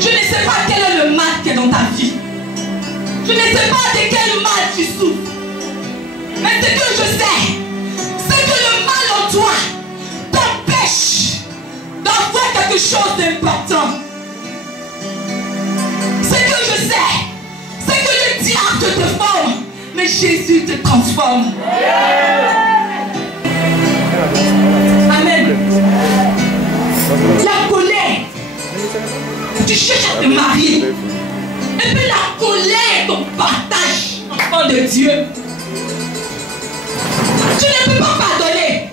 Je ne sais pas quel est le mal qui est dans ta vie. Je ne sais pas de quel mal tu souffres. Mais ce que je sais, c'est que le mal en toi t'empêche d'avoir quelque chose d'important. Ce que je sais, c'est que le diable te déforme, mais Jésus te transforme. Amen. La colère, tu cherches à te marier. Et puis la colère, ton partage, enfant de Dieu. Tu ne peux pas pardonner.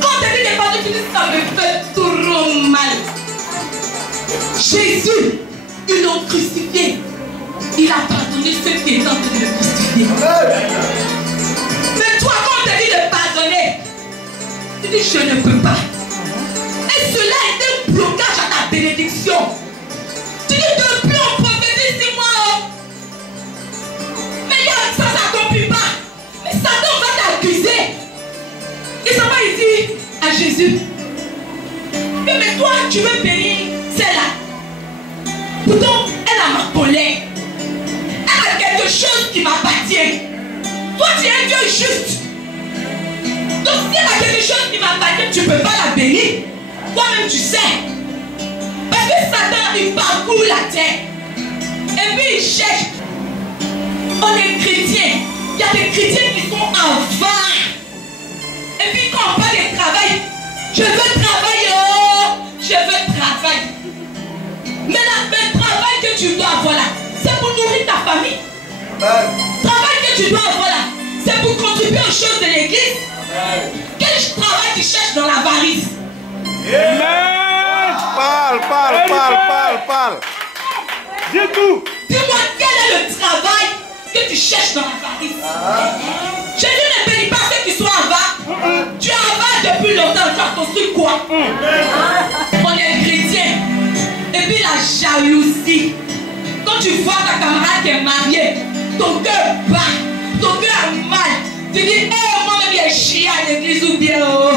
Quand tu dis des pardons, tu dis ça me fait trop mal. Jésus, ils l'ont crucifié. Il a pardonné ceux qui étaient en train de le crucifier. Mais toi, quand tu dis de pardonner, tu dis je ne peux pas. Et cela est un blocage à ta bénédiction. Tu dis depuis on prophétise 6 mois. Mais ça ne s'accomplit pas. Mais Satan va t'accuser. Et ça va dire à Jésus, mais toi tu veux bénir celle-là. Pourtant elle a ma colère. Elle a quelque chose qui m'appartient. Toi tu es un Dieu juste. Donc si elle a quelque chose qui m'appartient, tu ne peux pas la bénir. Toi-même tu sais. Parce que Satan il parcourt la terre. Et puis il cherche. On est chrétiens. Il y a des chrétiens qui sont avares. Et puis quand on parle de travail, je veux travailler, oh, je veux travailler. Mais le travail que tu dois avoir là, c'est pour nourrir ta famille. Le travail que tu dois avoir là, c'est pour contribuer aux choses de l'église. Quel travail tu cherches dans l'avarice? Parle. Dis tout. Dis-moi quel est le travail que tu cherches dans l'avarice. Jésus ne bénit pas ceux qui sont avares. Tu es avare depuis longtemps, tu as construit quoi? On est chrétien. Et puis la jalousie. Quand tu vois ta camarade qui est mariée, ton cœur bat, ton cœur a mal. Tu dis, hey, moi-même j'ai chié à l'église ou bien, oh,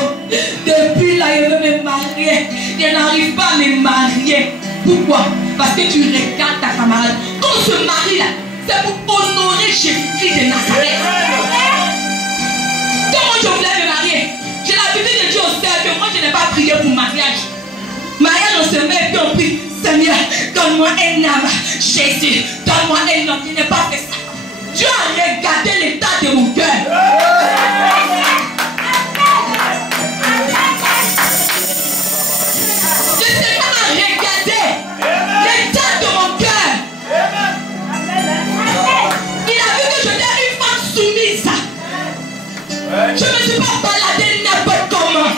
depuis là je veux me marier. Je n'arrive pas à me marier. Pourquoi? Parce que tu regardes ta camarade. Quand on se marie là, c'est pour honorer Jésus-Christ de Nazareth. Quand moi je voulais me marier, j'ai l'habitude de dire au Seigneur que moi je n'ai pas prié pour mariage. Mariage on se met et puis on prie, Seigneur, donne-moi un homme. Jésus, donne-moi un homme. Je n'ai pas fait ça. Dieu a regardé l'état de mon cœur. Le Seigneur a regardé l'état de mon cœur. Il a vu que j'étais une femme soumise. Je ne me suis pas baladée n'importe comment.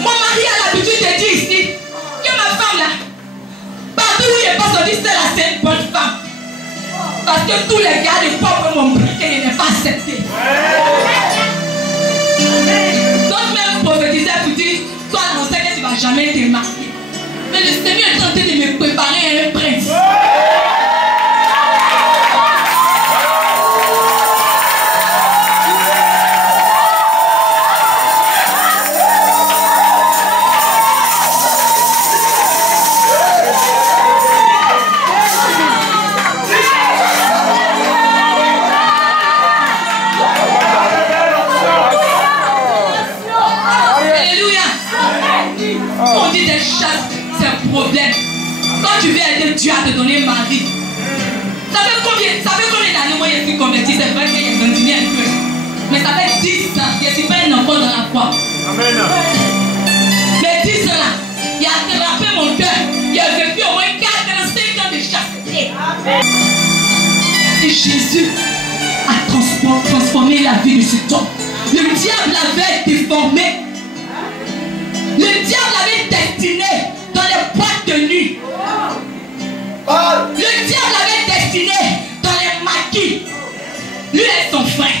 Mon mari a l'habitude de dire ici que ma femme là, partout où il est pas sorti, c'est une bonne femme. Parce que tous les gars de pauvres m'ont pris qu'elle n'est pas acceptée. Donc même prophétiser pour dire, toi on sait que tu ne vas jamais te marier. Mais le Seigneur est en train de me préparer à un prince. Problème. Quand tu viens aider Dieu à te donner un mari, ça fait combien d'années moi je suis converti? C'est vrai qu'il y a continué un peu. Mais ça fait 10 ans que je suis pas un enfant dans la foi. Amen. Mais 10 ans là, il a attrapé mon cœur. Il a vécu au moins 45 ans de chasteté. Et Jésus a transformé la vie de cet homme. Le diable l'avait déformé. Le diable l'avait destiné dans les boîtes de nuit. Le diable l'avait destiné dans les maquis. Lui et son frère.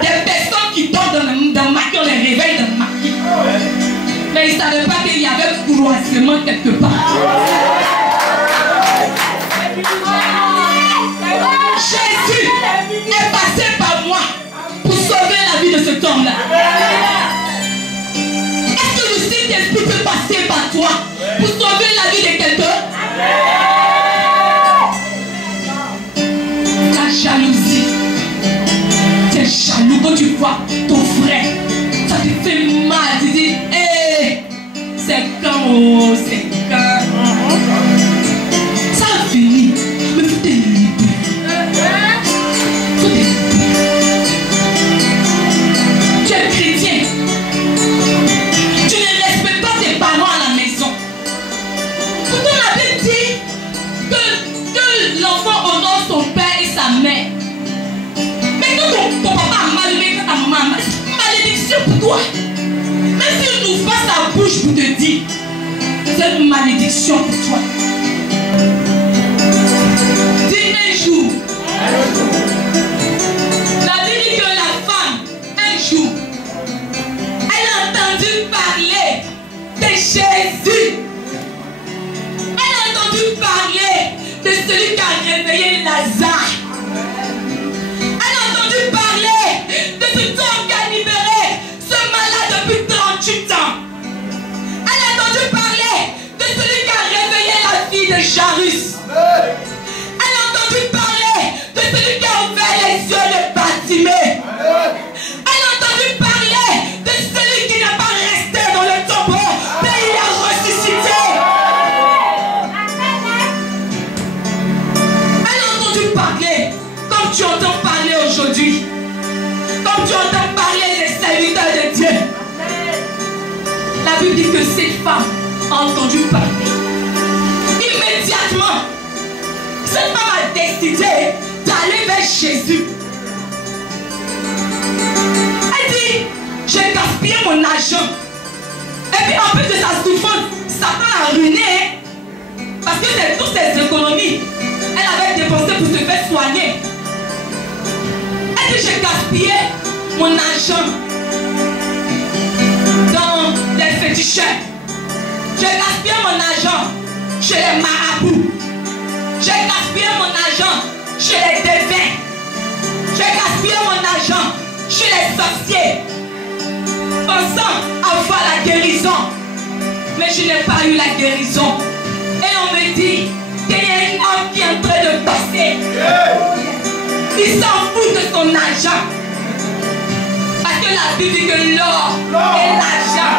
Des personnes qui dorment dans le maquis, on les réveille dans le maquis. Mais ils ne savaient pas qu'il y avait un croisement quelque part. Jésus est passé par moi pour sauver la vie de cet homme-là. Est-ce que le site Saint-Esprit peut passer par toi pour sauver la vie de quelqu'un. La jalousie. Tu es jaloux quand tu vois ton frère. Ça te fait mal. Tu dis, hé, c'est quand, oh, c'est quand. Ça a fini. Mais faut te libérer. Faut te libérer. Tu es chrétien. Tu ne respectes pas tes parents à la maison. Pourtant la Bible dit que l'enfant honore son père et sa mère. Mais quand ton papa a mal aimé, quand ta maman a mal, c'est une malédiction pour toi. Même s'il n'ouvre pas sa bouche pour te dire, c'est une malédiction pour toi. Dis un jour. La Bible dit que la femme, un jour, elle a entendu parler de Jésus. Elle a entendu parler de celui qui a réveillé Lazare. Elle a entendu parler de cet homme qui a libéré ce malade depuis 38 ans. Elle a entendu parler de celui qui a réveillé la fille de Jairus. Elle a entendu parler de celui qui a ouvert les yeux de Bartimée. Elle a entendu parler de celui qui n'a pas resté dans le tombeau, mais il a ressuscité. Elle a entendu parler, comme tu entends parler aujourd'hui, comme tu entends parler des serviteurs de Dieu. La Bible dit que cette femme a entendu parler. Immédiatement, cette femme a décidé d'aller vers Jésus. Elle dit, j'ai gaspillé mon argent. Et puis en plus de sa souffrance, Satan l'a ruiné. Parce que c'est toutes ses économies. Elle avait dépensé pour se faire soigner. Elle dit, j'ai gaspillé mon argent dans les féticheurs. J'ai gaspillé mon argent chez les marabouts. J'ai gaspillé mon argent chez les devins. J'ai gaspillé mon argent chez les sorciers, pensant avoir la guérison. Mais je n'ai pas eu la guérison. Et on me dit qu'il y a un homme qui est en train de passer. Il s'en fout de son argent. Parce que la Bible dit que l'or et l'argent